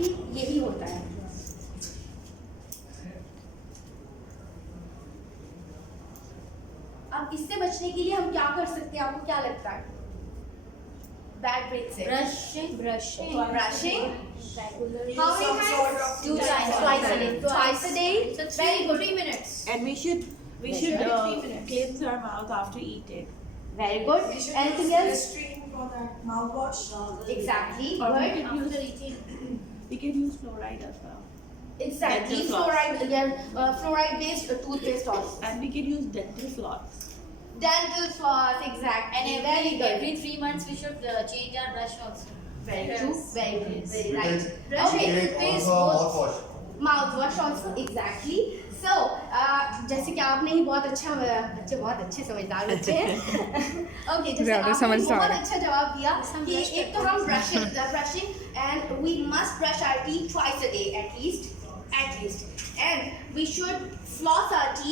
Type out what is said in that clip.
भी यही होता है। अब इससे बचने के लिए हम क्या कर सकते हैं, आपको क्या लगता है? बैड ब्रेथ से brushing how many times? 2 times, twice a day. So Very good. 3 minutes. And we should cleanse our mouth after eating. Very good. We should Anything use else? Listerine for that mouthwash. Exactly. Or we Good. can After use eating. we can use fluoride as well. Exactly. Dental floss. Fluoride based toothpaste also. And we can use dental floss. Dental floss. Exactly. And very good. every 3 months we should change our brush also. Very true. Very good. Very We right. can Okay. take also mouthwash. Mouthwash also. Exactly. So, जैसे कि आपने ही बहुत बहुत अच्छे समझदार बच्चे हैं। Okay, जैसे ज़्यादा आपने समझदार बहुत है। अच्छा जवाब दिया हम कि brush एक तो हम brushing and we must brush our teeth twice a day at least and we should floss our teeth